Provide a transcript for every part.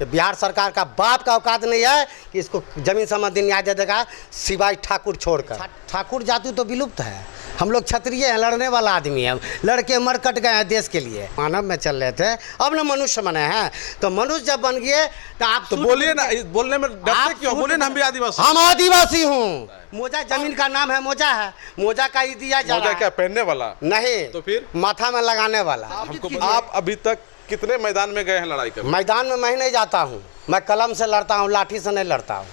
ये बिहार सरकार का बाप का औकात नहीं है कि इसको जमीन संबंधी न्याय दे देगा सिवाय ठाकुर छोड़कर। ठाकुर जाति तो विलुप्त है, हम लोग क्षत्रिय हैं, लड़ने वाला आदमी है, लड़के मर कट गए हैं देश के लिए। मानव में चल रहे थे, अब ना मनुष्य बने हैं, तो मनुष्य जब बन गए तो आप तो बोलिए ना, बोलने में डरते क्यों? बोलिए ना, हम भी आदिवासी। हम आदिवासी हूँ। मोजा जमीन का नाम है, मोजा है, मोजा का ही दिया जा रहा है। मोजा क्या पहनने वाला? नहीं, तो फिर माथा में लगाने वाला। आप अभी तक कितने मैदान में गए हैं लड़ाई करने? मैदान में मैं नहीं जाता हूँ, मैं कलम से लड़ता हूँ, लाठी से नहीं लड़ता हूँ।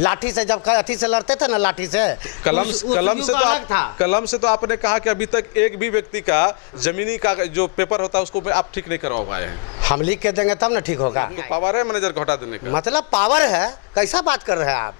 लाठी से जब अथी से लड़ते थे ना, लाठी से कलम से तो आपने कहा कि अभी तक एक भी व्यक्ति का जमीनी का जो पेपर होता है उसको आप ठीक नहीं करवा पाए हैं। हम लिख के देंगे तब ना ठीक होगा। तो पावर है मैनेजर को हटा देने का? मतलब पावर है? कैसा बात कर रहे हैं आप?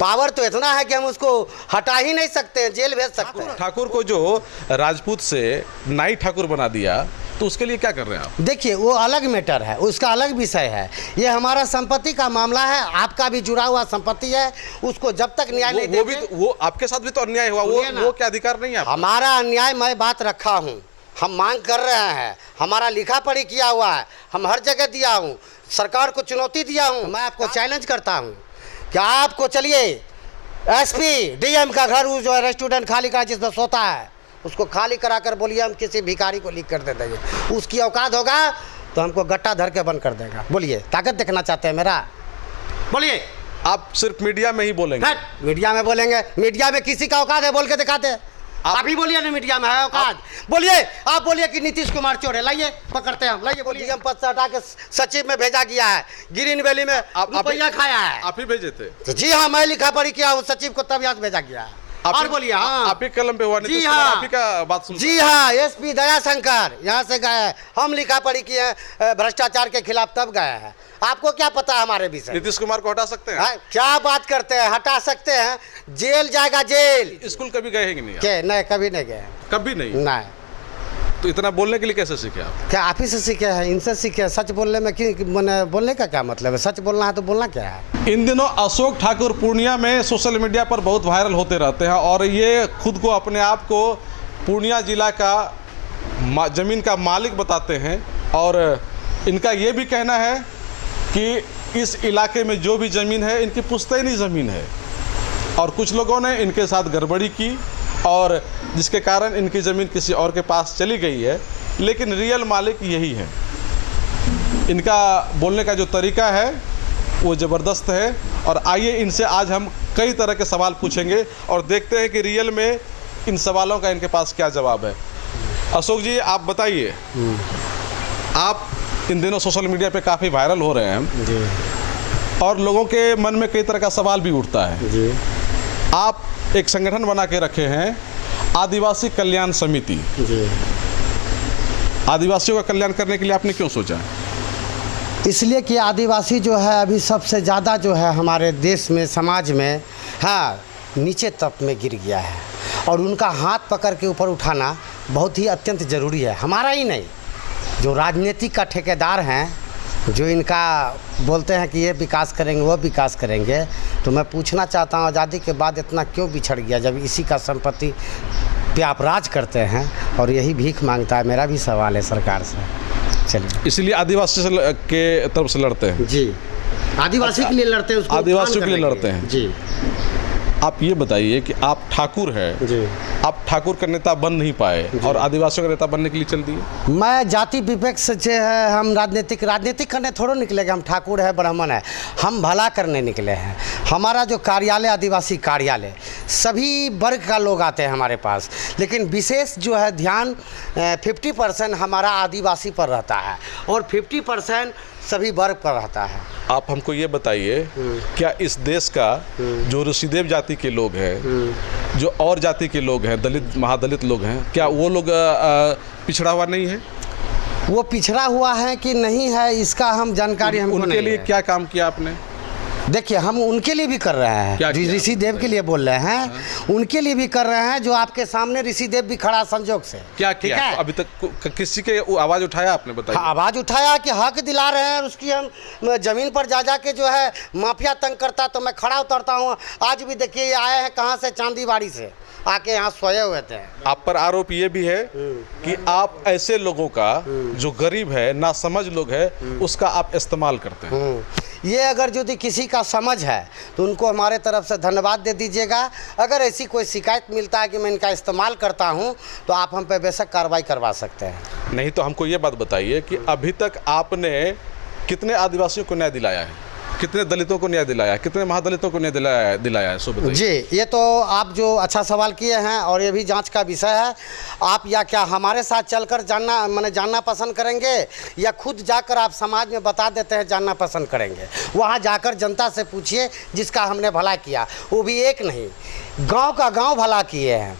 पावर तो इतना है कि हम उसको हटा ही नहीं सकते, जेल भेज सकते हैं। ठाकुर को जो राजपूत से नाई ठाकुर बना दिया, तो उसके लिए क्या कर रहे हैं आप? देखिए, वो अलग मैटर है, उसका अलग विषय है। ये हमारा संपत्ति का मामला है, आपका भी जुड़ा हुआ संपत्ति है, उसको जब तक न्याय नहीं देंगे। वो आपके साथ भी तो अन्याय हुआ, वो क्या अधिकार नहीं है? हमारा अन्याय मैं बात रखा हूँ, हम मांग कर रहे हैं, हमारा लिखा पढ़ी किया हुआ है, हम हर जगह दिया हूँ, सरकार को चुनौती दिया हूँ। मैं आपको चैलेंज करता हूँ कि आपको चलिए एसपी डीएम का घर जो है रेस्टोरेंट खाली करा जिसमें सोता है, उसको खाली करा कर बोलिए हम किसी भिखारी को लिख कर दे देंगे, उसकी औकात होगा तो हमको गट्टा धर के बंद कर देगा। बोलिए, ताकत देखना चाहते हैं मेरा? बोलिए। आप सिर्फ मीडिया में ही बोलेंगे? मीडिया में बोलेंगे? मीडिया में किसी का औकात है? बोल के दिखाते हैं। आप ही बोलिए ना, मीडिया में है औकात? बोलिए, आप बोलिए कि नीतीश कुमार चोर है, लाइए पकड़ते हैं हम, लाइए। बोलिए, डीएम पद से हटा के सचिव में भेजा गया है, ग्रीन वैली में रुपया खाया है। आप ही भेजे थे? जी हाँ, मैं लिखा पढ़ी किया हूँ, सचिव को तब यहाँ भेजा गया है। और बोलिए। हाँ, आप ही कलम पे हुआ? जी हाँ, आप ही का बात सुन। जी हाँ, एसपी दया शंकर यहाँ से गए हैं, हम लिखा पढ़ी किए हैं भ्रष्टाचार के खिलाफ, तब गए हैं। आपको क्या पता है हमारे विषय? नीतीश कुमार को हटा सकते हैं? क्या बात करते हैं, हटा सकते हैं, जेल जाएगा, जेल। स्कूल कभी गए हैं कि नहीं? के नहीं, कभी नहीं गए। कभी नहीं? नहीं। तो इतना बोलने के लिए कैसे सीखे आप? क्या आप ही से सीखे हैं? इनसे सीखे। सच बोलने में क्यों, बोलने का क्या मतलब है? सच बोलना है तो बोलना क्या है? इन दिनों अशोक ठाकुर पूर्णिया में सोशल मीडिया पर बहुत वायरल होते रहते हैं और ये खुद को, अपने आप को पूर्णिया जिला का जमीन का मालिक बताते हैं और इनका ये भी कहना है कि इस इलाके में जो भी ज़मीन है इनकी पुश्तैनी ज़मीन है और कुछ लोगों ने इनके साथ गड़बड़ी की और जिसके कारण इनकी ज़मीन किसी और के पास चली गई है, लेकिन रियल मालिक यही है। इनका बोलने का जो तरीका है वो ज़बरदस्त है और आइए इनसे आज हम कई तरह के सवाल पूछेंगे और देखते हैं कि रियल में इन सवालों का इनके पास क्या जवाब है। अशोक जी, आप बताइए, आप इन दिनों सोशल मीडिया पे काफ़ी वायरल हो रहे हैं जी, और लोगों के मन में कई तरह का सवाल भी उठता है जी। आप एक संगठन बना के रखे हैं, आदिवासी कल्याण समिति जी। आदिवासियों का कल्याण करने के लिए आपने क्यों सोचा? इसलिए कि आदिवासी जो है अभी सबसे ज़्यादा जो है हमारे देश में, समाज में, हाँ, नीचे तबके में गिर गया है और उनका हाथ पकड़ के ऊपर उठाना बहुत ही अत्यंत ज़रूरी है। हमारा ही नहीं, जो राजनीतिक का ठेकेदार हैं, जो इनका बोलते हैं कि ये विकास करेंगे, वो विकास करेंगे, तो मैं पूछना चाहता हूँ आज़ादी के बाद इतना क्यों बिछड़ गया जब इसी का संपत्ति पे आप राज करते हैं और यही भीख मांगता है। मेरा भी सवाल है सरकार से। चलिए, इसलिए आदिवासी के तरफ से लड़ते हैं? जी, आदिवासी के लिए लड़ते हैं, उसको आदिवासियों के लिए लड़ते हैं जी। आप ये बताइए कि आप ठाकुर हैं जी, आप ठाकुर का नेता बन नहीं पाए और आदिवासियों का नेता बनने के लिए चल दिए? मैं जाति विवेक से जो है, हम राजनीतिक करने थोड़ा निकलेंगे। हम ठाकुर है, ब्राह्मण है, हम भला करने निकले हैं। हमारा जो कार्यालय, आदिवासी कार्यालय, सभी वर्ग का लोग आते हैं हमारे पास, लेकिन विशेष जो है ध्यान 50% हमारा आदिवासी पर रहता है और 50% सभी वर्ग पर रहता है। आप हमको ये बताइए, क्या इस देश का जो ऋषिदेव जाति के लोग हैं, जो और जाति के लोग हैं, दलित महादलित लोग हैं, क्या वो लोग पिछड़ा हुआ नहीं है? वो पिछड़ा हुआ है कि नहीं है, इसका हम जानकारी हमको उनके नहीं लिए है। क्या काम किया आपने? देखिए हम उनके लिए भी कर रहे हैं, क्या किया? ऋषि देव के लिए बोल रहे हैं, उनके लिए भी कर रहे हैं जो आपके सामने ऋषि देव भी खड़ा संजोग से। क्या ठीक किया? है? अभी तक किसी के आवाज उठाया आपने, बताइए। हाँ, आवाज़ उठाया कि हक दिला रहे हैं उसकी, हम ज़मीन पर जा के जो है माफिया तंग करता तो मैं खड़ा उतरता हूँ। आज भी देखिए ये आए हैं कहाँ से, चांदीबाड़ी से आके यहाँ सोए हुए थे। आप पर आरोप ये भी है कि आप ऐसे लोगों का जो गरीब है, ना समझ लोग है, उसका आप इस्तेमाल करते हैं। ये अगर यदि किसी का समझ है तो उनको हमारे तरफ से धन्यवाद दे दीजिएगा। अगर ऐसी कोई शिकायत मिलता है कि मैं इनका इस्तेमाल करता हूं तो आप हम पे बेशक कार्रवाई करवा सकते हैं। नहीं तो हमको ये बात बताइए कि अभी तक आपने कितने आदिवासियों को न्याय दिलाया है, कितने दलितों को न्याय दिलाया है, कितने महादलितों को न्याय दिलाया है, सो बताइए। जी, ये तो आप जो अच्छा सवाल किए हैं और ये भी जांच का विषय है। आप या क्या हमारे साथ चलकर जानना पसंद करेंगे या खुद जाकर आप समाज में बता देते हैं जानना पसंद करेंगे? वहाँ जाकर जनता से पूछिए जिसका हमने भला किया, वो भी एक नहीं, गांव का गांव भला किए हैं।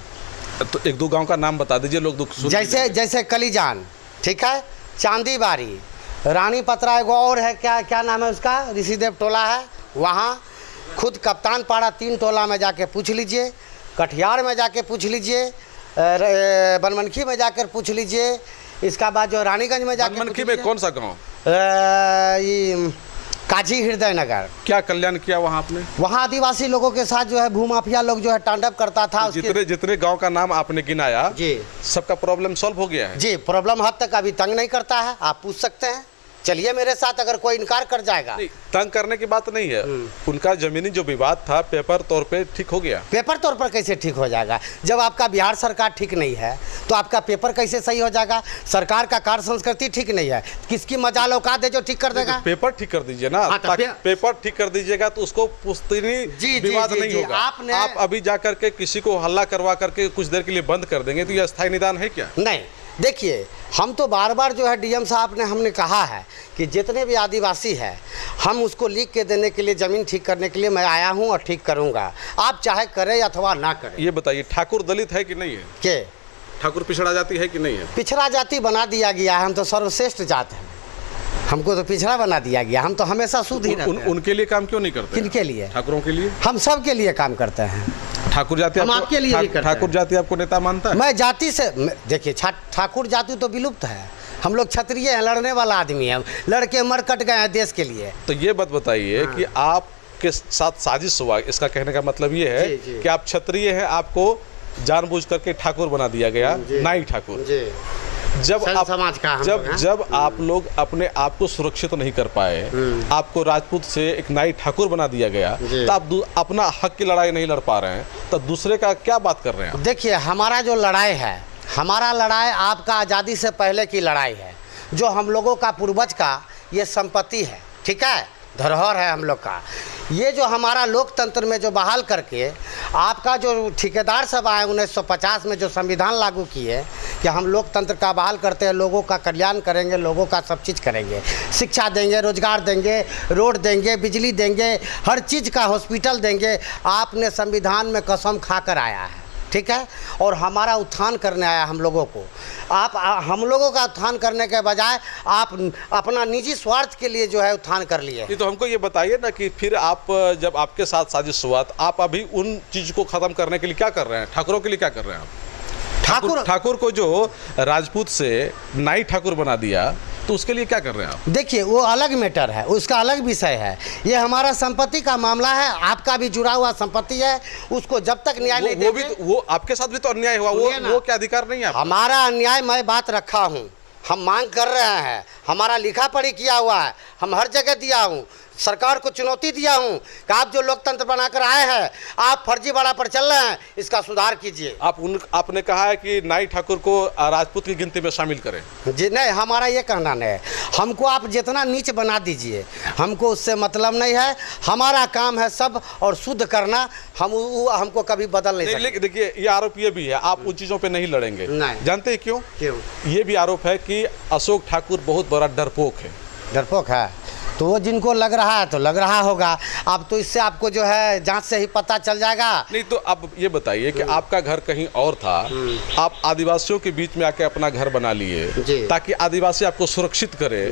तो एक दो गांव का नाम बता दीजिए, लोग दुख सुन। जैसे कलीजान, ठीक है, चांदीबाड़ी, रानी पतरा, एगो और है, क्या नाम है उसका, ऋषिदेव टोला है वहाँ, खुद कप्तान पाड़ा 3 टोला में जाके पूछ लीजिए, कटिहार में जाके पूछ लीजिए, बनमनखी में जाकर पूछ लीजिए, इसका बाद जो रानीगंज में जाके बनमनखी में कौन सा गांव? ये काजी हृदय नगर। क्या कल्याण किया वहाँ आपने? वहाँ आदिवासी लोगों के साथ जो है भूमाफिया लोग जो है तांडव करता था। जितने गांव का नाम आपने गिनाया जी, सबका प्रॉब्लम सॉल्व हो गया है? जी, प्रॉब्लम हद तक अभी तंग नहीं करता है। आप पूछ सकते हैं, चलिए मेरे साथ, अगर कोई इनकार कर जाएगा। तंग करने की बात नहीं है, उनका जमीनी जो विवाद था पेपर तौर पे ठीक हो गया। पेपर तौर पर कैसे ठीक हो जाएगा? जब आपका बिहार सरकार ठीक नहीं है तो आपका पेपर कैसे सही हो जाएगा? सरकार का कार्य संस्कृति ठीक नहीं है, किसकी मजाल औकात है जो ठीक कर देगा? पेपर ठीक कर दीजिए ना। हाँ, ताकि पेपर ठीक कर दीजिएगा तो उसको पुश्तैनी विवाद नहीं होगा। आप अभी जाकर के किसी को हल्ला करवा करके कुछ देर के लिए बंद कर देंगे तो यह स्थायी निदान है क्या? नहीं, देखिए हम तो बार बार जो है डीएम साहब ने हमने कहा है कि जितने भी आदिवासी है हम उसको लिख के देने के लिए, ज़मीन ठीक करने के लिए मैं आया हूं और ठीक करूंगा, आप चाहे करें अथवा ना करें। ये बताइए, ठाकुर दलित है कि नहीं है? के ठाकुर पिछड़ा जाति है कि नहीं है? पिछड़ा जाति बना दिया गया है, हम तो सर्वश्रेष्ठ जात हैं, हमको तो पिछड़ा बना दिया गया, हम तो हमेशा शुद्ध ही रहते हैं। उनके लिए काम क्यों नहीं करते? किनके लिए? ठाकुरों के लिए। हम सब के लिए काम करते हैं। ठाकुर जाति हम आपके लिए भी करते हैं। ठाकुर जाति आपको नेता मानता है? मैं जाति से, देखिए ठाकुर जाति तो विलुप्त है, हम लोग क्षत्रिय हैं, लड़ने वाला आदमी है, लड़के मर कट गए हैं देश के लिए। तो ये बात बताइए कि आपके साथ साजिश हुआ, इसका कहने का मतलब ये है कि आप क्षत्रिय हैं, आपको जानबूझ करके ठाकुर बना दिया गया, नाई ठाकुर। जब आप लोग अपने आप को सुरक्षित नहीं कर पाए, आपको राजपूत से एक नाई ठाकुर बना दिया गया, तो आप अपना हक की लड़ाई नहीं लड़ पा रहे हैं, तो दूसरे का क्या बात कर रहे हैं? देखिए हमारा जो लड़ाई है, हमारा लड़ाई आपका आज़ादी से पहले की लड़ाई है, जो हम लोगों का पूर्वज का ये संपत्ति है, ठीक है, धरोहर है हम लोग का। ये जो हमारा लोकतंत्र में जो बहाल करके आपका जो ठेकेदार सब आए 1950 में जो संविधान लागू किए कि हम लोकतंत्र का बहाल करते हैं, लोगों का कल्याण करेंगे, लोगों का सब चीज़ करेंगे, शिक्षा देंगे, रोजगार देंगे, रोड देंगे, बिजली देंगे, हर चीज़ का हॉस्पिटल देंगे, आपने संविधान में कसम खाकर आया है, ठीक है, और हमारा उत्थान करने आया हम लोगों को। आप हम लोगों का उत्थान करने के बजाय आप अपना निजी स्वार्थ के लिए जो है उत्थान कर लिए। तो हमको ये बताइए ना कि फिर आप जब आपके साथ साजिश हुआ तो आप अभी उन चीज़ को ख़त्म करने के लिए क्या कर रहे हैं? ठाकुरों के लिए क्या कर रहे हैं आप? ठाकुर को जो राजपूत से नाई ठाकुर बना दिया तो उसके लिए क्या कर रहे हैं आप? देखिए वो अलग मैटर है, उसका अलग विषय है, ये हमारा संपत्ति का मामला है, आपका भी जुड़ा हुआ संपत्ति है, उसको जब तक न्याय नहीं देंगे। वो आपके साथ भी तो अन्याय हुआ, वो क्या अधिकार नहीं है? हमारा अन्याय मैं बात रखा हूँ, हम मांग कर रहे हैं, हमारा लिखा पढ़ी किया हुआ है, हम हर जगह दिया हूँ, सरकार को चुनौती दिया हूँ कि आप जो लोकतंत्र बनाकर आए हैं आप फर्जीवाड़ा पर चल रहे हैं, इसका सुधार कीजिए। आपने कहा है कि नाई ठाकुर को राजपूत की गिनती में शामिल करें। जी नहीं, हमारा ये कहना नहीं है, हमको आप जितना नीच बना दीजिए, हमको उससे मतलब नहीं है, हमारा काम है सब और शुद्ध करना, हमको कभी बदल नहीं सकते। देखिए ये आरोप ये भी है, आप उन चीज़ों पर नहीं लड़ेंगे, जानते हैं क्यों? ये भी आरोप है कि अशोक ठाकुर बहुत बड़ा डरपोक है। डरपोक है तो वो जिनको लग रहा है तो लग रहा होगा। अब तो इससे आपको जो है जांच से ही पता चल जाएगा। नहीं तो अब ये बताइए कि आपका घर कहीं और था, आप आदिवासियों के बीच में आके अपना घर बना लिए ताकि आदिवासी आपको सुरक्षित करे।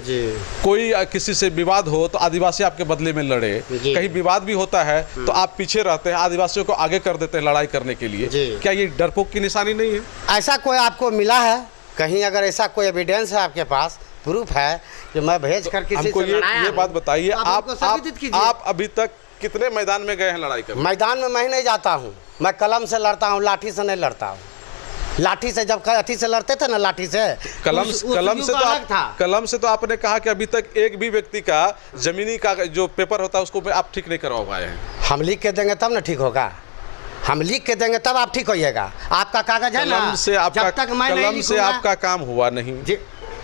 कोई किसी से विवाद हो तो आदिवासी आपके बदले में लड़े, कहीं विवाद भी होता है तो आप पीछे रहते हैं, आदिवासियों को आगे कर देते हैं लड़ाई करने के लिए। क्या ये डरपोक की निशानी नहीं है? ऐसा कोई आपको मिला है कहीं? अगर ऐसा कोई एविडेंस है आपके पास, प्रूफ है कि मैं भेज कर किसी हमको से लड़ाया ये बात बताइए, आप अभी तक कितने मैदान में गए हैं लड़ाई करने? मैदान में मैं नहीं जाता हूँ, मैं कलम से लड़ता हूँ, लाठी से नहीं लड़ता हूँ। लाठी से जब अथी से लड़ते थे ना, लाठी से कलम से तो आपने कहा कि अभी तक एक भी व्यक्ति का जमीनी का जो पेपर होता है उसको आप ठीक नहीं करवा पाए हैं। हम लिख के देंगे तब ना ठीक होगा, हम लिख के देंगे तब आप ठीक होइएगा। आपका कागज है ना, जब तक मैं नहीं कलम से आपका काम हुआ नहीं,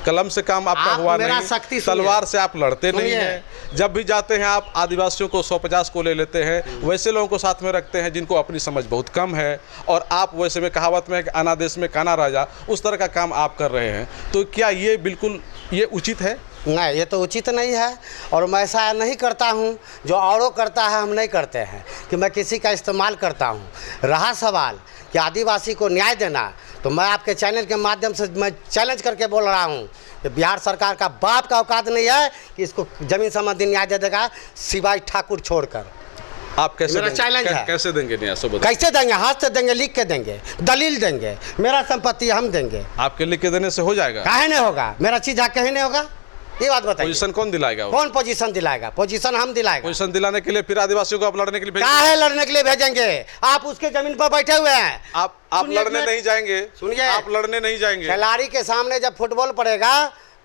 कलम से काम आपका हुआ नहीं, तलवार से आप लड़ते नहीं हैं। जब भी जाते हैं आप आदिवासियों को 150 को ले लेते हैं, वैसे लोगों को साथ में रखते हैं जिनको अपनी समझ बहुत कम है, और आप वैसे में कहावत में है कि आना देश में काना राजा, उस तरह का काम आप कर रहे हैं। तो क्या ये बिल्कुल ये उचित है? नहीं, ये तो उचित नहीं है। और मैं ऐसा नहीं करता हूँ जो औरों करता है, हम नहीं करते हैं कि मैं किसी का इस्तेमाल करता हूँ। रहा सवाल कि आदिवासी को न्याय देना, तो मैं आपके चैनल के माध्यम से मैं चैलेंज करके बोल रहा हूँ कि बिहार सरकार का बाप का औकात नहीं है कि इसको जमीन संबंधी न्याय दे देगा, सिवाय ठाकुर छोड़कर। आप कैसे मेरा चैलेंज है। कैसे देंगे न्याय? कैसे देंगे? हाथ से देंगे, लिख के देंगे, दलील देंगे, मेरा संपत्ति हम देंगे। आपके लिख के देने से हो जाएगा? काहे नहीं होगा? मेरा चीज कहीं नहीं होगा? ये बात बताइए। पोजीशन कौन दिलाएगा? कौन पोजीशन दिलाएगा? पोजीशन हम दिलाएगा। पोजीशन दिलाने के लिए फिर आदिवासियों को आप लड़ने के लिए भेजेंगे? काहे लड़ने के लिए भेजेंगे? आप उसके जमीन पर बैठे हुए हैं। आप लड़ने नहीं जाएंगे? सुनिए, आप लड़ने नहीं जाएंगे। खिलाड़ी के सामने जब फुटबॉल पड़ेगा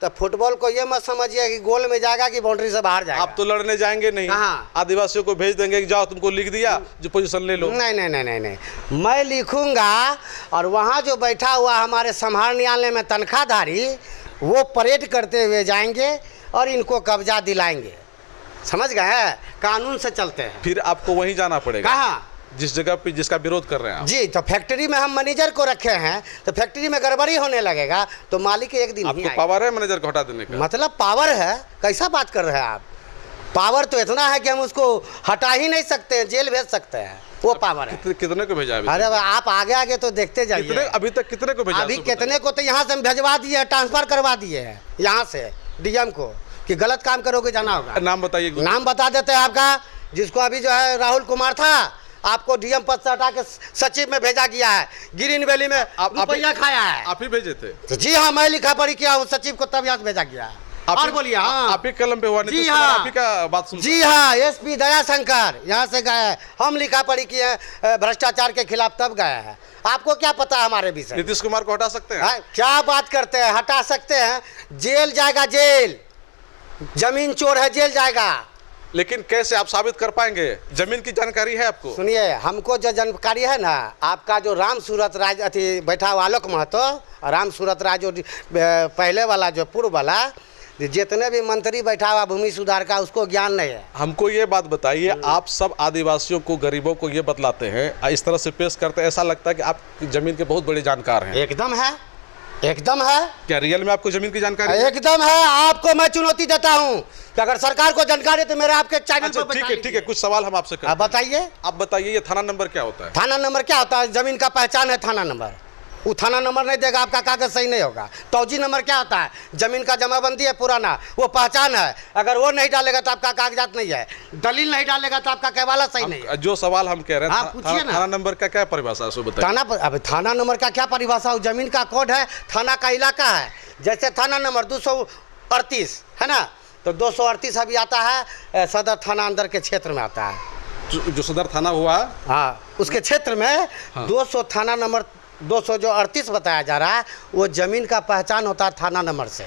तो फुटबॉल को ये मत समझिए कि गोल में जाएगा कि बाउंड्री से बाहर जाएगा। आप तो लड़ने जाएंगे नहीं। कहाँ? आदिवासियों को भेज देंगे कि जाओ तुमको लिख दिया जो पोजीशन ले लो। नहीं नहीं नहीं नहीं नहीं, मैं लिखूंगा और वहाँ जो बैठा हुआ हमारे संभालने में तनख्वाहधारी, वो परेड करते हुए जाएंगे और इनको कब्जा दिलाएंगे। समझ गए? कानून से चलते हैं। फिर आपको वहीं जाना पड़ेगा। कहाँ? जिस जगह पे जिसका विरोध कर रहे हैं आप। जी, तो फैक्ट्री में हम मैनेजर को रखे हैं, तो फैक्ट्री में गड़बड़ी होने लगेगा तो मालिक एक दिन आपको पावर है मैनेजर को हटा देने का? मतलब पावर है? कैसा बात कर रहे हैं आप? पावर तो इतना है कि हम उसको हटा ही नहीं सकते हैं, जेल भेज सकते हैं, वो पावर है। कितने को भेजा? अरे आप आगे आगे तो देखते जाइए। अभी तक कितने को भेजा? अभी कितने को तो यहाँ से हम भेजवा दिए, ट्रांसफर करवा दिए हैं यहाँ से डीएम को कि गलत काम करोगे जाना होगा। नाम बताइए। नाम बता देते हैं आपका, जिसको अभी जो है राहुल कुमार था, आपको डीएम पद से हटा के सचिव में भेजा गया है। ग्रीन वैली में रुपया खाया है। आप ही भेजे थे? तो जी हाँ, मैं लिखा पढ़ी किया हूँ, सचिव को तब यहाँ से भेजा गया है। और बोलिए। हाँ, आप ही कलम पे हुआ? जी हाँ, आप ही का बात सुन। जी हाँ, एसपी दयाशंकर यहाँ से गए, हम लिखा पढ़ी किए भ्रष्टाचार के खिलाफ तब गए हैं। आपको क्या पता है हमारे विषय? नीतीश कुमार को हटा सकते हैं? क्या बात करते हैं? हटा सकते हैं, जेल जाएगा, जेल। जमीन चोर है, जेल जाएगा। लेकिन कैसे आप साबित कर पाएंगे? जमीन की जानकारी है आपको? सुनिए, हमको जो जानकारी है ना, आपका जो राम सूरत राज अथी बैठा हुआ आलोक महतो, राम सूरत राज जो पहले वाला जो पूर्व वाला, जितने भी मंत्री बैठा हुआ भूमि सुधार का, उसको ज्ञान नहीं है। हमको ये बात बताइए, आप सब आदिवासियों को, गरीबों को ये बतलाते हैं, इस तरह से पेश करते हैं, ऐसा लगता है कि आप जमीन के बहुत बड़े जानकार हैं। एकदम है, एकदम है। क्या रियल में आपको जमीन की जानकारी है? एकदम है। आपको मैं चुनौती देता हूं कि अगर सरकार को जानकारी है तो मेरे आपके चैनल पर। ठीक है, कुछ सवाल हम आपसे करते हैं। बताइए। आप बताइए, ये थाना नंबर क्या होता है? थाना नंबर क्या होता है? जमीन का पहचान है थाना नंबर। वो थाना नंबर नहीं देगा, आपका कागज सही नहीं होगा। तौजी नंबर क्या होता है? जमीन का जमाबंदी है पुराना, वो पहचान है। अगर वो नहीं डालेगा तो आपका कागजात नहीं है। दलील नहीं डालेगा तो आपका कहवाला सही नहीं है। जो सवाल हम कह रहे हैं, पूछिए ना। थाना नंबर का क्या परिभाषा है, बताइए। अब थाना नंबर का क्या परिभाषा? जमीन का कोड है, थाना का इलाका है। जैसे थाना नंबर 238 है ना, तो 238 अभी आता है सदर थाना अंदर के क्षेत्र में आता है। जो सदर थाना हुआ, हाँ, उसके क्षेत्र में 200 थाना नंबर 238 बताया जा रहा है, वो जमीन का पहचान होता है थाना नंबर से।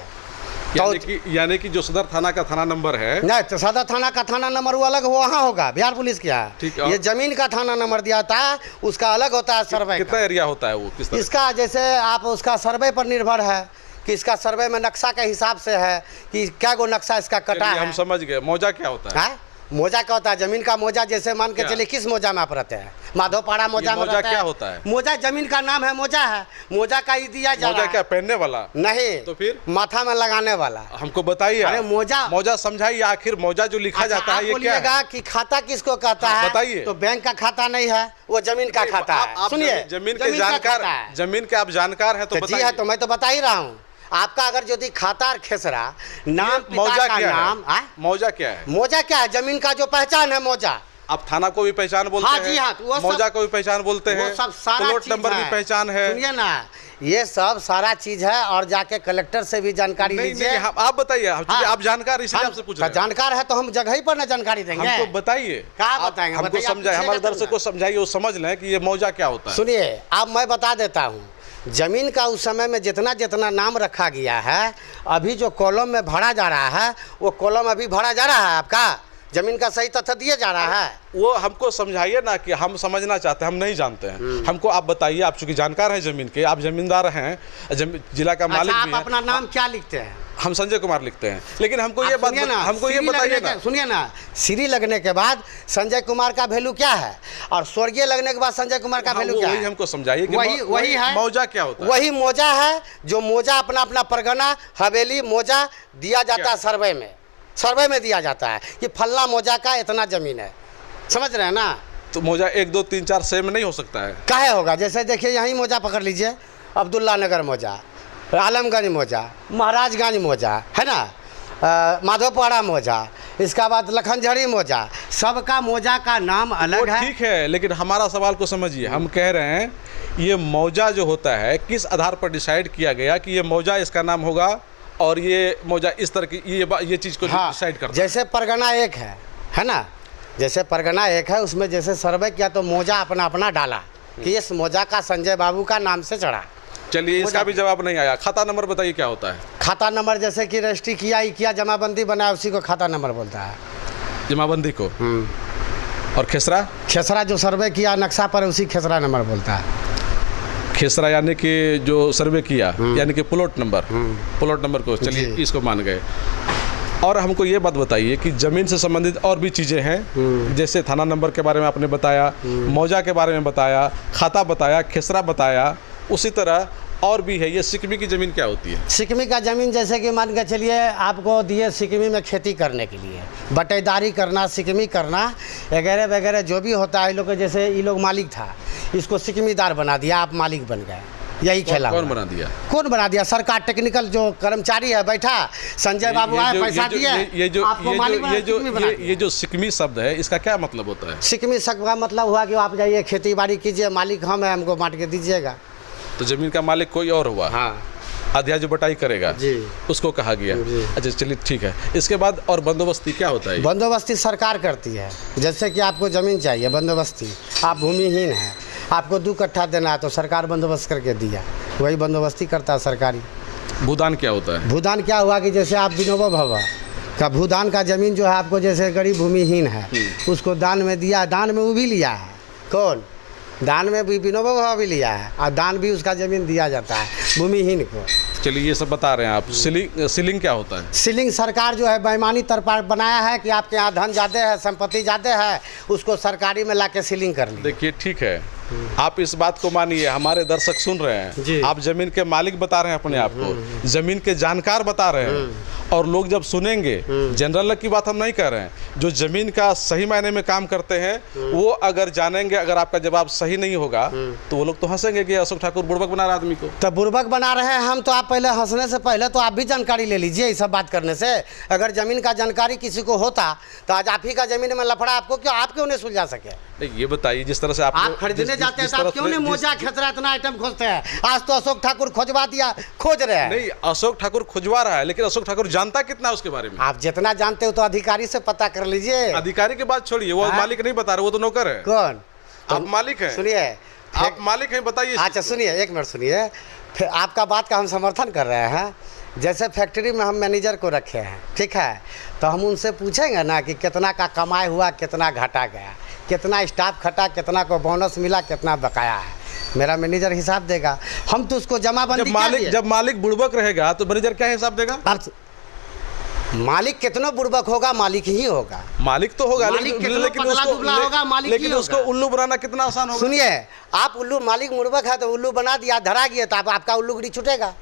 यानी कि जो सदर थाना का थाना नंबर है, नहीं, तो सदर थाना का थाना नंबर वो अलग वहाँ होगा, बिहार पुलिस क्या है। ठीक है। ये जमीन का थाना नंबर दिया होता है, उसका अलग होता है सर्वे। कितना एरिया होता है वो? किस तरह? इसका जैसे आप उसका सर्वे पर निर्भर है कि इसका सर्वे में नक्शा के हिसाब से है कि क्या गो नक्शा इसका कटा है। हम समझ गए। मौजा क्या होता है? मोजा क्या होता है? जमीन का मोजा, जैसे मान के क्या? चलिए किस मोजा में आप रहते हैं? माधोपाड़ा मोजा में मोजा रहते क्या हैं। होता है? मोजा जमीन का नाम है, मोजा है। मोजा का ही दिया जा मोजा रहा क्या है। पहनने वाला? नहीं, तो फिर माथा में लगाने वाला। हमको बताइए। अरे मोजा समझाइए, आखिर मोजा जो लिखा अच्छा, जाता है आप ये क्या बोलिएगा है? कि खाता किसको कहता हाँ, है? बताइए। तो बैंक का खाता नहीं है, वो जमीन का खाता है। आप सुनिए, जमीन के का जानकार, खाता है। जमीन के आप जानकार हैं तो तो जी है, बताइए। तो मैं तो बता ही रहा हूँ। आपका अगर यदि खाता और खेसरा नाम, ये मौजा पिता का क्या नाम, है? मौजा क्या है? मोजा क्या है? जमीन का जो पहचान है, मोजा। आप थाना को भी पहचान बोलते हाँ हैं? जी हाँ, तो वो सब- मौजा को भी पहचान बोलते हैं? वो सब सारा प्लॉट चीज नंबर भी है। पहचान है? सुनिए ना, ये सब सारा चीज है, और जाके कलेक्टर से भी जानकारी नहीं लीजिए। नहीं, आप बताइए। हाँ। आप जानकार, इसलिए आपसे पूछ रहे हैं। जानकार है तो हम जगह ही पर ना जानकारी देंगे। हमको बताइए। क्या आप बताएंगे? हमको बताइए, आप समझाइए, हमारे पूछिएगा दर्शक तब को ना। समझाइए, वो समझ लें कि ये मौजा क्या होता है। सुनिए, अब मैं बता देता हूँ। जमीन का उस समय में जितना जितना नाम रखा गया है, अभी जो कॉलम में भरा जा रहा है, वो कॉलम अभी भरा जा रहा है। आपका जमीन का सही तथ्य दिया जा रहा है। वो हमको समझाइए ना, कि हम समझना चाहते हैं, हम नहीं जानते हैं। हमको आप बताइए, आप चूंकि जानकार हैं जमीन के, आप जमींदार हैं, जिला का मालिक अच्छा, भी आप हैं। अपना नाम क्या लिखते हैं? हम संजय कुमार लिखते हैं, लेकिन हमको ये आप बात सुनिए ना, हमको ये सीरी बताइए लगने ना। के- सुनिए ना, सीरी लगने के बाद संजय कुमार का वैल्यू क्या है, और स्वर्गीय लगने के बाद संजय कुमार का हाँ, वैल्यू क्या वही है? हमको समझाइए कि वही है। मौजा क्या होता है? वही मोजा है, जो मोजा अपना अपना परगना, हवेली, मोजा दिया जाता है सर्वे में। सर्वे में दिया जाता है कि फल्ला मोजा का इतना जमीन है। समझ रहे हैं ना? तो मौजा 1 2 3 4 6 में नहीं हो सकता है? काहे होगा? जैसे देखिए, यहीं मोजा पकड़ लीजिए, अब्दुल्ला नगर मोजा, आलमगंज मोजा, महाराजगंज मोजा, है ना, माधोपाड़ा मोजा, इसका बाद लखनझड़ी मोजा, सबका मोजा का नाम वो अलग है। ठीक है, लेकिन हमारा सवाल को समझिए। हम कह रहे हैं ये मौजा जो होता है, किस आधार पर डिसाइड किया गया कि ये मौजा इसका नाम होगा, और ये मौजा इस तरह की ये चीज़ को हाँ, डिसाइड करता है? जैसे परगना एक है ना, जैसे परगना एक है, उसमें जैसे सर्वे किया तो मोजा अपना अपना डाला कि इस मोजा का संजय बाबू का नाम से चढ़ा। चलिए, इसका भी जवाब नहीं आया। खाता नंबर बताइए क्या होता है? खाता नंबर जैसे कि रजिस्ट्री किया जमाबंदी बनाया, उसी को खाता नंबर बोलता है। जमाबंदी को। और खेसरा? खेसरा जो सर्वे किया नक्शा पर, उसी खेसरा नंबर बोलता है। खेसरा यानी कि जो सर्वे किया, यानी कि प्लॉट नंबर को, चलिए जी। इसको मान गए। और हमको ये बात बताइए कि ज़मीन से संबंधित और भी चीज़ें हैं, जैसे थाना नंबर के बारे में आपने बताया, मौजा के बारे में बताया, खाता बताया, खेसरा बताया, उसी तरह और भी है। ये सिकमी की ज़मीन क्या होती है? सिकमी का ज़मीन जैसे कि मान के चलिए आपको दिए सिकमी में खेती करने के लिए, बटेदारी करना, सिकमी करना वगैरह वगैरह जो भी होता है। लोग जैसे ये लोग मालिक था, इसको सिकमीदार बना दिया, आप मालिक बन गए। यही खेला कौन हुआ। बना दिया? कौन बना दिया? सरकार, टेक्निकल जो कर्मचारी है बैठा, संजय बाबू आए, पैसा दिए, आपको मालिक बना, सिकमी बना दिया। ये जो सिकमी शब्द है, इसका क्या मतलब होता है? सिकमी शब्द का मतलब हुआ कि आप जाइए खेती बाड़ी कीजिए, मालिक हम हैं, हमको बांट के दीजिएगा। तो ज़मीन का मालिक कोई और हुआ। हाँ आधिया जो बटाई करेगा जी, उसको कहा गया। जी। अच्छा, चलिए ठीक है। इसके बाद और बंदोबस्ती क्या होता है? बंदोबस्ती सरकार करती है। जैसे कि आपको ज़मीन चाहिए, बंदोबस्ती, आप भूमिहीन हैं, आपको 2 कट्ठा देना है तो सरकार बंदोबस्त करके दिया, वही बंदोबस्ती करता है सरकारी। भूदान क्या होता है? भूदान क्या हुआ कि जैसे आप विनोबा भवा का भूदान का ज़मीन जो है, आपको जैसे गरीब भूमिहीन है, उसको दान में दिया, दान में वो भी लिया है। कौन? दान में भी विनोबा भवा भी लिया है, और दान भी उसका ज़मीन दिया जाता है भूमिहीन को। चलिए, ये सब बता रहे हैं आप। सीलिंग क्या होता है? सीलिंग सरकार जो है बेईमानी तरफा बनाया है कि आपके यहाँ धन ज़्यादा है, संपत्ति ज़्यादा है, उसको सरकारी में ला के सीलिंग कर ली। देखिए, ठीक है, आप इस बात को मानिए, हमारे दर्शक सुन रहे जी। हैं। आप जमीन के मालिक बता रहे हैं अपने आप को, जमीन के जानकार बता रहे हैं, और लोग जब सुनेंगे, जनरल की बात हम नहीं कर रहे हैं, जो जमीन का सही मायने में काम करते हैं, वो अगर जानेंगे, अगर आपका जवाब सही नहीं होगा तो वो लोग तो हंसेंगे कि अशोक ठाकुर बुड़बक बना रहा आदमी को। तो बुर्बक बना रहे हैं हम, तो आप पहले हंसने से पहले तो आप भी जानकारी ले लीजिए। ये सब बात करने से अगर ज़मीन का जानकारी किसी को होता तो आज आप ही का ज़मीन में लफड़ा आपको क्यों, आप क्यों नहीं सुलझा सके? नहीं, ये बताइए, जिस तरह से आप खरीदने जाते हैं तो आप क्यों नहीं मोजा खेसरा इतना आइटम खोजते हैं? आज तो अशोक ठाकुर खोजवा दिया, खोज रहे हैं। नहीं, अशोक ठाकुर खुजवा रहा है, लेकिन अशोक ठाकुर जानता कितना है उसके बारे में? आप जितना जानते हो तो अधिकारी से पता कर लीजिए। अधिकारी की बात छोड़िए, वो हाँ? मालिक नहीं बता रहे, वो तो नौकर है। कौन? आप मालिक हैं। सुनिए, आप मालिक हैं, बताइए। अच्छा सुनिए, एक मिनट सुनिए, फिर आपका बात का हम समर्थन कर रहे हैं। जैसे फैक्ट्री में हम मैनेजर को रखे हैं, ठीक है, तो हम उनसे पूछेंगे ना कि कितना का कमाई हुआ, कितना घाटा गया, कितना स्टाफ खटा, कितना को बोनस मिला, कितना बकाया है, मेरा मैनेजर हिसाब देगा। हम तो उसको जमाबंदी जब मालिक बुड़बक रहेगा तो मैनेजर क्या हिसाब देगा? मालिक कितना बुर्बक होगा, मालिक ही होगा। मालिक तो होगा, मालिक कितना पतला दुबला होगा, मालिक ही लेकिन होगा। उसको उल्लू बनाना कितना आसान होगा। सुनिए, आप उल्लू, मालिक मुर्बक है तो उल्लू बना दिया, धरा गया तो आपका उल्लूगिरी छूटेगा।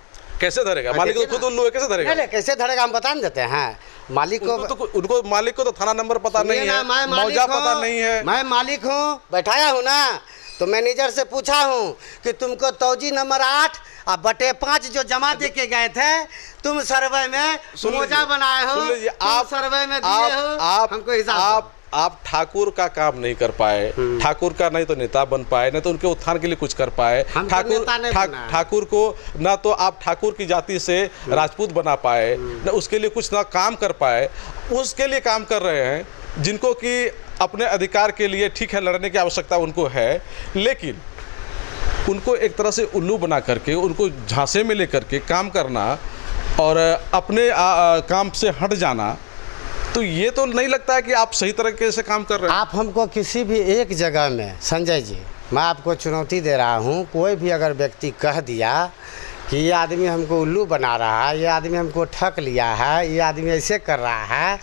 कैसे धरेगा? मालिक तो खुद उल्लू है, कैसे धरेगा? नहीं, कैसे धरेगा हम बता देते हैं मालिक को। उनको मालिक को तो थाना नंबर पता नहीं है, मौजा पता नहीं है। मैं मालिक हूँ, बैठाया हूँ ना, तो मैनेजर से पूछा हूँ कि तुमको तौजी नंबर 8 और बटे 5 जो जमा दे के गए थे, तुम सर्वे में मौजा बनाए हो, आप सर्वे में दिए हो, हमको हिसाब। आप ठाकुर का काम नहीं कर पाए, ठाकुर का नहीं तो नेता बन पाए, नहीं तो उनके उत्थान के लिए कुछ कर पाए। ठाकुर को ना तो आप ठाकुर की जाति से राजपूत बना पाए, ना उसके लिए कुछ ना काम कर पाए। उसके लिए काम कर रहे हैं जिनको कि अपने अधिकार के लिए, ठीक है, लड़ने की आवश्यकता उनको है, लेकिन उनको एक तरह से उल्लू बना करके, उनको झांसे में लेकर के काम करना और अपने काम से हट जाना, तो ये तो नहीं लगता है कि आप सही तरीके से काम कर रहे हैं। आप हमको किसी भी एक जगह में, संजय जी, मैं आपको चुनौती दे रहा हूँ, कोई भी अगर व्यक्ति कह दिया कि ये आदमी हमको उल्लू बना रहा है, ये आदमी हमको ठग लिया है, ये आदमी ऐसे कर रहा है,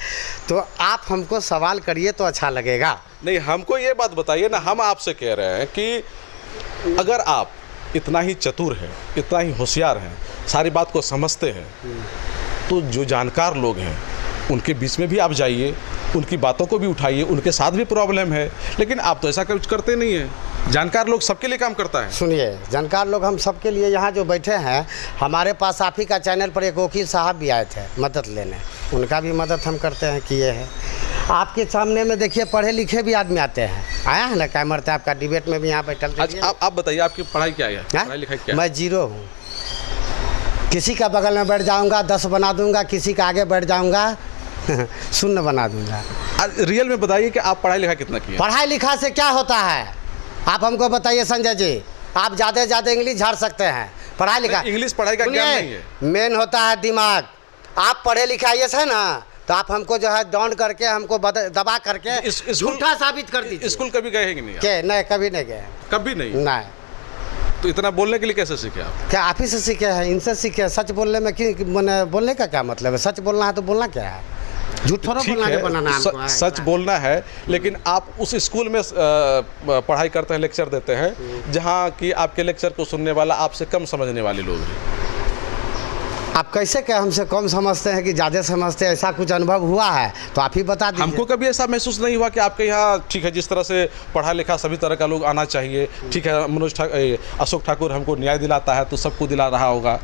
तो आप हमको सवाल करिए तो अच्छा लगेगा। नहीं, हमको ये बात बताइए ना, हम आपसे कह रहे हैं कि अगर आप इतना ही चतुर हैं, इतना ही होशियार हैं, सारी बात को समझते हैं, तो जो जानकार लोग हैं उनके बीच में भी आप जाइए, उनकी बातों को भी उठाइए, उनके साथ भी प्रॉब्लम है, लेकिन आप तो ऐसा कुछ करते नहीं हैं। जानकार लोग सबके लिए काम करता है। सुनिए, जानकार लोग हम सबके लिए, यहाँ जो बैठे हैं, हमारे पास आप ही का चैनल पर एक वकील साहब भी आए थे मदद लेने, उनका भी मदद हम करते हैं, किए हैं। आपके सामने में देखिए पढ़े लिखे भी आदमी आते हैं, आया है ना, क्या मरता है आपका डिबेट में भी यहाँ बैठल। अच्छा, आप बताइए आपकी पढ़ाई क्या है? पढ़ाई लिखाई क्या है? मैं 0 हूँ, किसी का बगल में बैठ जाऊँगा 10 बना दूँगा, किसी का आगे बैठ जाऊँगा 0 बना दूँगा। रियल में बताइए कि आप पढ़ाई लिखाई कितना किया? पढ़ाई लिखा से क्या होता है, आप हमको बताइए संजय जी। आप ज़्यादा इंग्लिश झाड़ सकते हैं, पढ़ाई लिखा, इंग्लिश पढ़ाई का ज्ञान नहीं है। मेन होता है दिमाग। आप पढ़े लिखे है ना, तो आप हमको जो है दौड़ करके, हमको दबा करके झूठा साबित कर दीजिए। स्कूल कभी गए हैं कि नहीं? नहीं, कभी नहीं गए। कभी नहीं? नहीं। तो इतना बोलने के लिए कैसे सीखे आप? क्या आप ही से सीखे हैं? इनसे सीखे। सच बोलने में क्यों, बोलने का क्या मतलब है? सच बोलना है तो बोलना क्या है, झूठ थोड़ा बोलना है, बनाना है। सच बोलना है, लेकिन आप उस स्कूल में पढ़ाई करते हैं, लेक्चर देते हैं, जहाँ कि आपके लेक्चर को सुनने वाला आपसे कम समझने वाले लोग हैं। आप कैसे क्या हमसे कम समझते हैं कि ज़्यादा समझते हैं? ऐसा कुछ अनुभव हुआ है तो आप ही बता दीजिए। हमको कभी ऐसा महसूस नहीं हुआ कि आपके यहाँ, ठीक है, जिस तरह से पढ़ा लिखा सभी तरह का लोग आना चाहिए, ठीक है, अशोक ठाकुर हमको न्याय दिलाता है तो सबको दिला रहा होगा,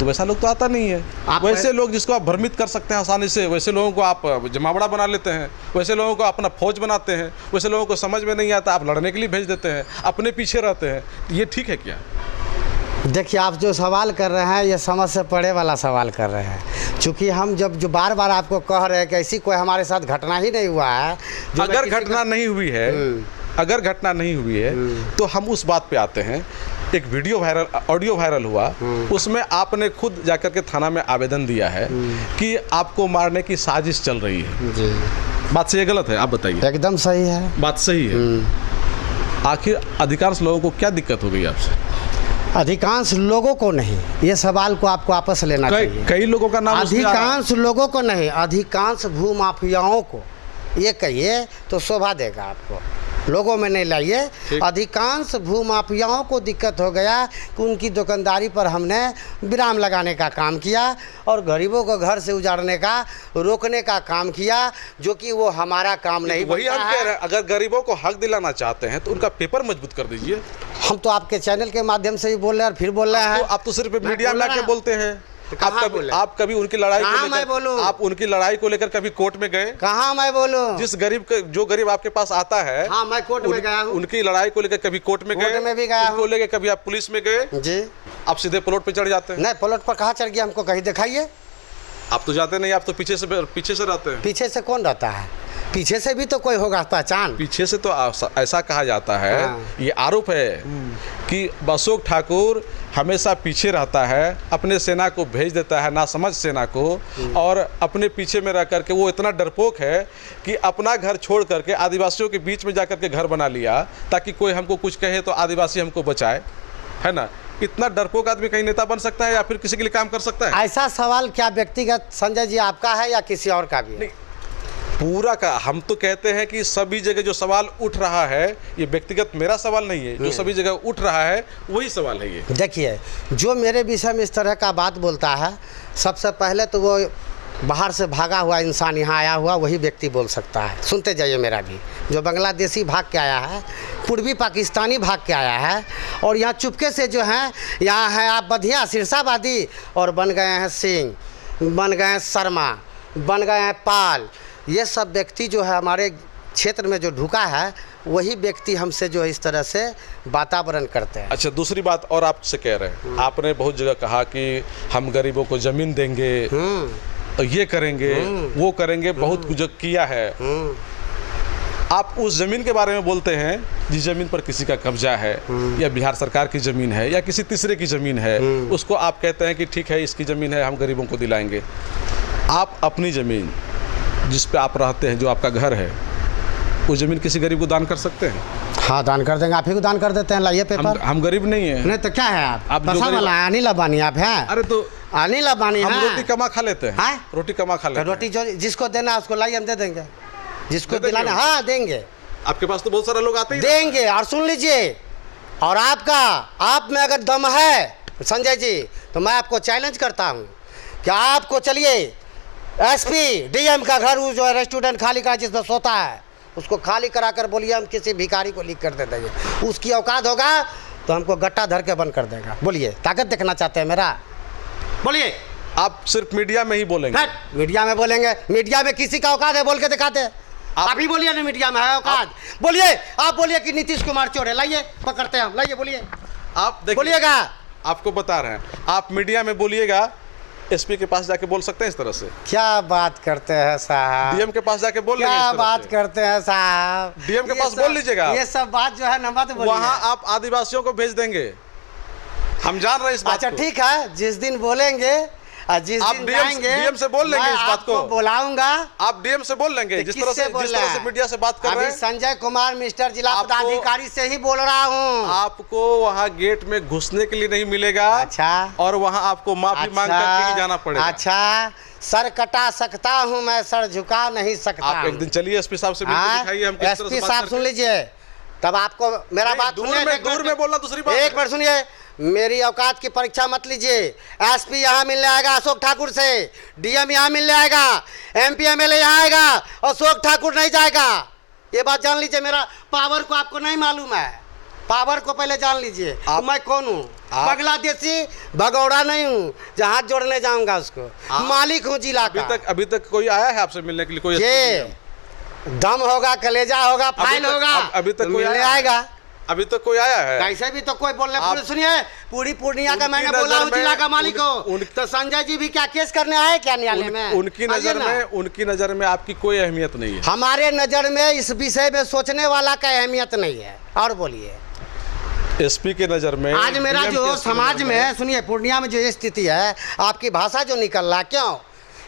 तो वैसा लोग तो आता नहीं है। वैसे लोग जिसको आप भ्रमित कर सकते हैं आसानी से, वैसे लोगों को आप जमावड़ा बना लेते हैं, वैसे लोगों को अपना फौज बनाते हैं, वैसे लोगों को समझ में नहीं आता, आप लड़ने के लिए भेज देते हैं, अपने पीछे रहते हैं। ये ठीक है क्या? देखिए, आप जो सवाल कर रहे हैं ये समझ से परे वाला सवाल कर रहे हैं, क्योंकि हम जो बार बार आपको कह रहे हैं कि ऐसी कोई हमारे साथ घटना ही नहीं हुआ है। अगर घटना नहीं हुई है, अगर घटना नहीं हुई है तो हम उस बात पे आते हैं। एक वीडियो वायरल, ऑडियो वायरल हुआ, उसमें आपने खुद जाकर के थाना में आवेदन दिया है कि आपको मारने की साजिश चल रही है जी। बात सही है गलत है? आप बताइए। एकदम सही है, बात सही है। आखिर अधिकांश लोगों को क्या दिक्कत हो गई आपसे? अधिकांश लोगों को नहीं, ये सवाल को आपको आपस लेना चाहिए। कई लोगों का नाम, अधिकांश लोगों को नहीं, अधिकांश भूमाफियाओं को ये कहिए तो शोभा देगा आपको, लोगों में नहीं लाइए। अधिकांश भूमाफियाओं को दिक्कत हो गया कि उनकी दुकानदारी पर हमने विराम लगाने का काम किया और गरीबों को घर से उजाड़ने का, रोकने का काम किया, जो कि वो हमारा काम नहीं। वही हम कह रहे हैं, अगर गरीबों को हक दिलाना चाहते हैं तो उनका पेपर मजबूत कर दीजिए। हम तो आपके चैनल के माध्यम से ही बोल रहे हैं और फिर बोल रहे हैं। आप तो सिर्फ मीडिया में आके बोलते हैं। आप कभी उनकी लड़ाई को लेकर, आप उनकी लड़ाई को लेकर कभी कोर्ट में गए? कहाँ मैं बोलूं? जो गरीब आपके पास आता है, हाँ, मैं कोर्ट में गया हूं। उनकी लड़ाई को लेकर कभी कोर्ट में गए? में भी गया हूं। लेकर कभी आप पुलिस में गए? जी। आप सीधे प्लॉट पे चढ़ जाते हैं? नहीं, प्लॉट पर कहाँ चढ़ गया, हमको कहीं दिखाइए। आप तो जाते नहीं, आप तो पीछे से रहते हैं। पीछे से कौन रहता है? पीछे से भी तो कोई होगा पहचान। पीछे से तो ऐसा कहा जाता है, ये आरोप है कि अशोक ठाकुर हमेशा पीछे रहता है, अपने सेना को भेज देता है, नासमझ सेना को, और अपने पीछे में रह करके वो इतना डरपोक है कि अपना घर छोड़ करके आदिवासियों के बीच में जाकर के घर बना लिया ताकि कोई हमको कुछ कहे तो आदिवासी हमको बचाए, है ना। इतना डरपोक आदमी कहीं नेता बन सकता है या फिर किसी के लिए काम कर सकता है? ऐसा सवाल क्या व्यक्तिगत संजय जी आपका है या किसी और का भी है? पूरा का हम तो कहते हैं कि सभी जगह जो सवाल उठ रहा है, ये व्यक्तिगत मेरा सवाल नहीं है, जो सभी जगह उठ रहा है वही सवाल है ये। देखिए, जो मेरे विषय में इस तरह का बात बोलता है, सबसे पहले तो वो बाहर से भागा हुआ इंसान यहाँ आया हुआ वही व्यक्ति बोल सकता है। सुनते जाइए मेरा भी, जो बांग्लादेशी भाग के आया है, पूर्वी पाकिस्तानी भाग के आया है और यहाँ चुपके से जो है यहाँ है आप बधिया सिरसाबादी और बन गए हैं सिंह, बन गए हैं शर्मा, बन गए हैं पाल। ये सब व्यक्ति जो है हमारे क्षेत्र में जो ढुका है वही व्यक्ति हमसे जो इस तरह से वातावरण करते हैं। अच्छा, दूसरी बात और आपसे कह रहे हैं, आपने बहुत जगह कहा कि हम गरीबों को ज़मीन देंगे, ये करेंगे, वो करेंगे, बहुत कुछ किया है। आप उस ज़मीन के बारे में बोलते हैं जिस ज़मीन पर किसी का कब्जा है या बिहार सरकार की ज़मीन है या किसी तीसरे की ज़मीन है, उसको आप कहते हैं कि ठीक है इसकी ज़मीन है, हम गरीबों को दिलाएंगे। आप अपनी ज़मीन जिस पे आप रहते हैं, जो आपका घर है, वो ज़मीन किसी गरीब को दान कर सकते हैं? हाँ, दान कर देंगे। आप ही को दान कर देते हैं, लाइए पेपर। हम गरीब नहीं हैं। नहीं तो क्या है आप जो पैसा वाला है, अनिल अंबानी आप हैं? अरे तो अनिल अंबानी हम हैं। रोटी कमा खा लेते हैं। हाँ? रोटी कमा खा लेते हैं। रोटी जो जिसको देना है उसको लाइए, हम दे देंगे। जिसको दे देंगे दिलाना, हाँ देंगे, आपके पास तो बहुत सारे लोग आते ही देंगे। और सुन लीजिए, और आप में अगर दम है संजय जी, तो मैं आपको चैलेंज करता हूँ कि आपको चलिए एसपी डीएम का घर, वो जो है रेस्टोरेंट खाली करा जिसमें सोता है, उसको खाली करा कर बोलिए हम किसी भिखारी को लिख कर दे देंगे। उसकी औकात होगा तो हमको गट्टा धर के बंद कर देगा। बोलिए, ताकत देखना चाहते हैं मेरा? बोलिए। आप सिर्फ मीडिया में ही बोलेंगे? मीडिया में बोलेंगे? मीडिया में किसी का औकात है बोल के दिखाते हैं? आप ही बोलिए ना, मीडिया में है औकात? बोलिए, आप बोलिए कि नीतीश कुमार चोर है, लाइए पकड़ते हैं हम, लाइए बोलिए। आप बोलिएगा। आपको बता रहे हैं, आप मीडिया में बोलिएगा, एसपी के पास जाके बोल सकते हैं इस तरह से? क्या बात करते हैं साहब? डीएम के पास जाके बोल लेंगे? क्या बात करते हैं साहब? डीएम के पास बोल लीजिएगा। ये सब बात जो है ना मत बोलिए। वहाँ आप आदिवासियों को भेज देंगे, हम जान रहे हैं इस बात को। अच्छा ठीक है, जिस दिन बोलेंगे, जिस दिन जाएंगे, डीएम से बोल लेंगे इस बात को, बुलाऊंगा। आप डीएम से बोल लेंगे, जिस तरह से मीडिया से बात कर रहे हैं। संजय कुमार मिस्टर जिला पदाधिकारी से ही बोल रहा हूँ। आपको वहाँ गेट में घुसने के लिए नहीं मिलेगा। अच्छा। और वहाँ आपको माफी मांग करके ही जाना पड़ेगा। अच्छा, सर कटा सकता हूँ मैं, सर झुका नहीं सकता। आप एक दिन चलिए एसपी साहब से मिलकर दिखाइए हम किस तरह से बात साहब सुन लीजिए, तब आपको मेरा बात दूर में बोलना दूसरी बात। एक बार सुनिए, मेरी औकात की परीक्षा मत लीजिए। एसपी यहाँ मिलने आएगा अशोक ठाकुर से, डीएम यहाँ मिलने आएगा, एमपी एमएलए यहाँ आएगा, अशोक ठाकुर नहीं जाएगा। ये बात जान लीजिए, मेरा पावर को आपको नहीं मालूम है, पावर को पहले जान लीजिए। मैं कौन हूँ? बांग्लादेशी भगौड़ा नहीं हूँ, जहाँ जोड़ने जाऊँगा उसको, मालिक हूँ जिला का। अभी तक कोई आया है आपसे मिलने के लिए? कोई दम होगा, कलेजा होगा, फाइल होगा, अभी तक कोई आएगा? अभी तक कोई आया है? कैसे भी तो कोई बोलने पूरे सुनिए, पूरी पूर्णिया का मैंने बोला हूँ जिला का मालिक हो, तो संजय जी भी क्या केस करने आए क्या न्यायालय में? उनकी नजर में आपकी कोई अहमियत नहीं है। हमारे नजर में इस विषय में सोचने वाला का अहमियत नहीं है। और बोलिए, एसपी के नजर में आज मेरा जो समाज में, सुनिए, पूर्णिया में जो स्थिति है, आपकी भाषा जो निकल रहा, क्यों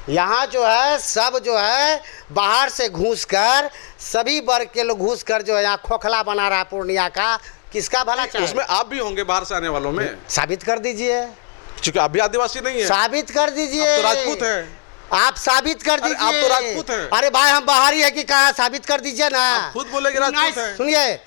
यहाँ जो है सब जो है बाहर से घुसकर, सभी वर्ग के लोग घुसकर जो है यहाँ खोखला बना रहा है पूर्णिया का। किसका भला चाहे? उसमें आप भी होंगे बाहर से आने वालों में। साबित कर दीजिए, क्योंकि आप भी आदिवासी नहीं है। साबित कर दीजिए। आप तो राजपूत हैं। आप साबित कर दीजिए। आप तो राजपूत हैं। अरे भाई हम बाहरी है कि कहा, साबित कर दीजिए ना। आप खुद बोलेंगे राजपूत हैं। सुनिए,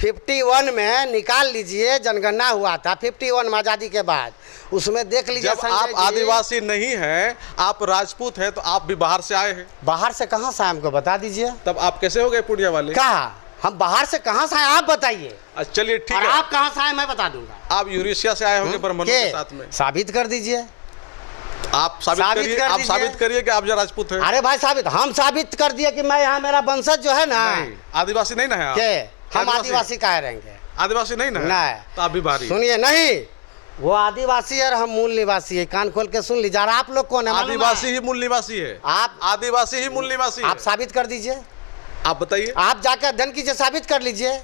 51 में निकाल लीजिए, जनगणना हुआ था 51 में आज़ादी के बाद, उसमें देख लीजिए। जब आप आदिवासी नहीं हैं, आप राजपूत हैं, तो आप भी बाहर से आए हैं। बाहर से कहाँ से? हमको बता दीजिए। तब आप कैसे हो गए पूर्णिया वाले? कहा हम बाहर से कहाँ से आए, आप बताइए। चलिए ठीक है, आप कहाँ से आए मैं बता दूंगा। आप यूरेशिया से आए होंगे ब्राह्मणों के साथ में। साबित कर दीजिए। आप साबित करिए कि आप जो राजपूत हैं। अरे भाई साबित, हम साबित कर दिए कि मैं यहाँ, मेरा वंशज जो है ना, आदिवासी नहीं ना है। हम आदिवासी कह रहेंगे? आदिवासी नहीं ना? नहीं, तो आप भी बाहरी। सुनिए, नहीं, वो आदिवासी है और हम मूल निवासी है। कान खोल के सुन लीजिए। आप लोग कौन है? आदिवासी ही मूल निवासी है। आप आदिवासी ही मूल निवासी है। आप साबित कर दीजिए। आप बताइए। आप जाकर अध्ययन कीजिए, साबित कर लीजिए।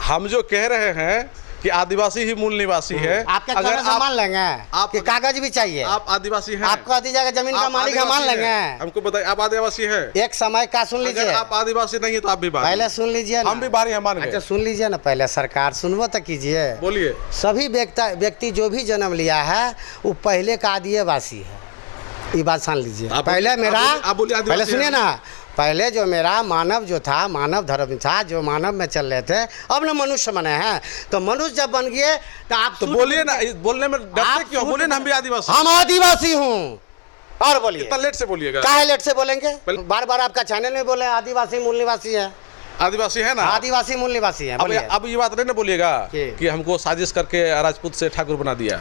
हम जो कह रहे हैं कि आदिवासी ही मूल निवासी है। आपके कहने से मान लेंगे कि कागज भी चाहिए। आप आदिवासी हैं, आपको दी जाएगा जमीन का मालिक है, मान लेंगे। हमको बताइए, आप आदिवासी हैं? एक समय का सुन अगर लीजिए, आप आदिवासी नहीं है तो आप भी बाहरी पहले हैं। सुन लीजिए ना। हम भी बाहरी हैं, मान गए। अच्छा सुन लीजिए ना, पहले सरकार सुनवो तो कीजिए। बोलिए। सभी व्यक्ति जो भी जन्म लिया है वो पहले का आदिवासी है, ये बात जान लीजिए। आप पहले बोलिए, मेरा आप बोलिए आदिवासी पहले सुनिए है। ना, पहले जो मेरा मानव जो था, मानव धर्म था, जो मानव में चल रहे थे, अब ना मनुष्य बने हैं। तो मनुष्य जब बन गए तो आप तो बोलिए ना, बोलने में डरते आप क्यों? बोलिए ना, हम भी आदिवासी। हम आदिवासी हूँ। और बोलिए, इतना लेट से बोलिएगा। काहे लेट से बोलेंगे? बार बार आपका चैनल में बोले आदिवासी मूल निवासी है, आदिवासी है ना? आदिवासी मूल निवासी है। बोलिए। अब ये बात नहीं ना बोलिएगा कि हमको साजिश करके राजपूत से ठाकुर बना दिया।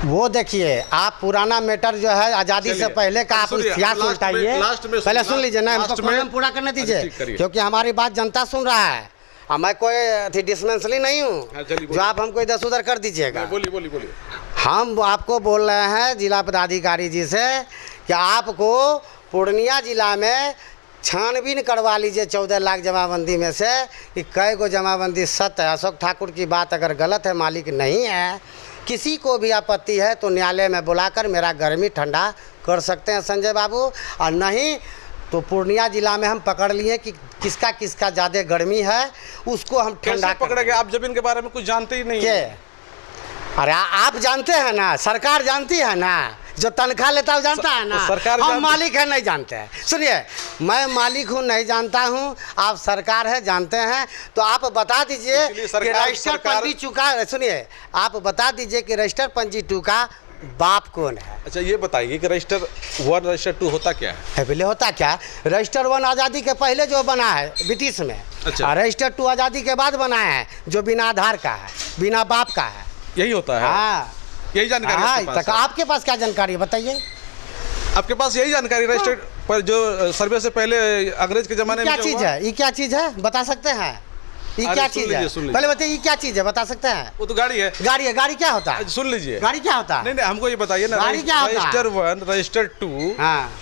वो देखिए, आप पुराना मैटर जो है आज़ादी से पहले का आप सुनिए, इतिहास लास्ट उल्टाइए। में पहले सुन लीजिए ना, हमको लास्ट में- कॉलम पूरा करने अच्छा, दीजिए, ठीक करिए। क्योंकि हमारी बात जनता सुन रहा है। मैं कोई डिस्पेंसरी नहीं हाँ, हूँ चलिए, जो आप हमको इधर उधर कर दीजिएगा। बोलिए बोलिए बोलिए। हम आपको बोल रहे हैं जिला पदाधिकारी जी से कि आपको पूर्णिया जिला में छानबीन करवा लीजिए 14 लाख जमाबंदी में से कि कई गो जमाबंदी सत्य है। अशोक ठाकुर की बात अगर गलत है, मालिक नहीं है, किसी को भी आपत्ति है तो न्यायालय में बुलाकर मेरा गर्मी ठंडा कर सकते हैं संजय बाबू। और नहीं तो पूर्णिया जिला में हम पकड़ लिए कि किसका किसका ज़्यादा गर्मी है, उसको हम ठंडा कैसे पकड़ेंगे? आप जमीन के बारे में कुछ जानते ही नहीं के। है। अरे आप जानते हैं ना, सरकार जानती है ना, जो तनख्वाह लेता है वो जानता है ना। सरकार हम जानती- मालिक है नहीं जानते हैं। सुनिए, मैं मालिक हूँ नहीं जानता हूँ, आप सरकार है जानते हैं। तो आप बता दीजिए इसलिए कि सरकार- रजिस्टर सरकार- पंजी चुका, सुनिए आप बता दीजिए कि रजिस्टर पंजी 2 का बाप कौन है। अच्छा ये बताइए कि रजिस्टर 1 रजिस्टर 2 होता क्या है? पहले होता क्या, रजिस्टर 1 आज़ादी के पहले जो बना है ब्रिटिश में, अच्छा। और रजिस्टर 2 आज़ादी के बाद बना है जो बिना आधार का है, बिना बाप का है। यही होता है? हाँ यही जानकारी हाँ, आपके पास तक है? आपके पास क्या जानकारी है बताइए। आपके पास यही जानकारी रजिस्टर पर जो सर्वे से पहले अंग्रेज के जमाने में क्या जो चीज हुआ? है ये, क्या चीज है बता सकते हैं? ये अरे क्या सुन चीज लीजिए, है? सुन लीजिए। पहले बताइए ये क्या चीज है, बता सकते हैं? वो तो गाड़ी है। गाड़ी है। गाड़ी क्या होता है? सुन लीजिए, गाड़ी क्या होता है? नहीं हमको ये बताइए ना, गाड़ी क्या होता है? रजिस्टर 1 रजिस्टर 2 हाँ,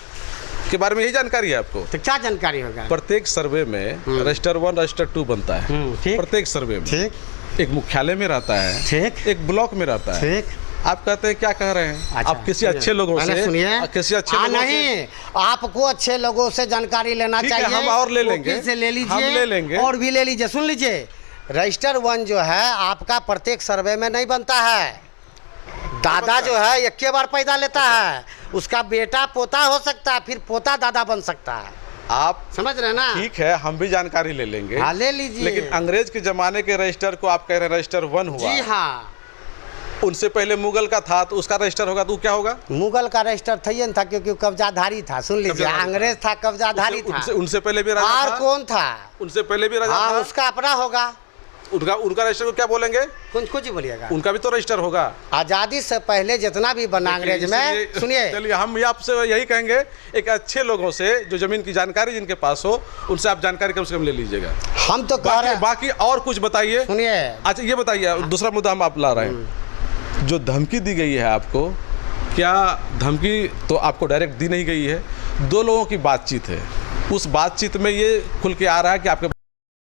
के बारे में यही जानकारी है आपको? तो क्या जानकारी होगा? प्रत्येक सर्वे में रजिस्टर 1 रजिस्टर 2 बनता है। ठीक प्रत्येक सर्वे में ठीक एक मुख्यालय में रहता है, ठीक एक ब्लॉक में रहता है। ठीक। आप कहते हैं क्या कह रहे हैं? अच्छा, आप किसी सुनिए। अच्छे लोगों पहले से सुनिए, किसी अच्छे लोगों से नहीं, आपको अच्छे लोगों से जानकारी लेना ठीक है, चाहिए। हम और ले लेंगे। वकील से ले लीजिए, हम ले लेंगे। और भी ले लीजिए। सुन लीजिए, रजिस्टर 1 जो है आपका प्रत्येक सर्वे में नहीं बनता है। दादा जो है एक के बार पैदा लेता है, उसका बेटा पोता हो सकता है, फिर पोता दादा बन सकता है। आप समझ रहे हैं ना? ठीक है, हम भी जानकारी ले लेंगे। हाँ ले लीजिए। लेकिन अंग्रेज के जमाने के रजिस्टर को आप कह रहे हैं रजिस्टर 1 हुआ। जी हाँ, उनसे पहले मुगल का था तो उसका रजिस्टर होगा तो वो क्या होगा? मुगल का रजिस्टर था ही था, क्योंकि वो कब्जाधारी था। सुन लीजिए, कब्जाधारी था। अंग्रेज था, कब्जाधारी था। उनसे पहले भी राजा और था? कौन था? उनसे पहले भी राजा हाँ, था? उसका अपना होगा। उनका रजिस्टर को क्या बोलेंगे? कुछ ही बोलिएगा। उनका भी तो रजिस्टर होगा। आज़ादी से पहले जितना भी बना अंग्रेज में, सुनिए, चलिए हम आपसे यही कहेंगे, एक अच्छे लोगों से जो जमीन की जानकारी जिनके पास हो, उनसे आप जानकारी कम से कम ले लीजिएगा। हम तो कह रहे हैं, बाकी और कुछ बताइए। सुनिए, अच्छा ये बताइए, दूसरा मुद्दा हम आप ला रहे हैं, जो धमकी दी गई है आपको, क्या धमकी तो आपको डायरेक्ट दी नहीं गई है, 2 लोगों की बातचीत है, उस बातचीत में ये खुल के आ रहा है कि आपके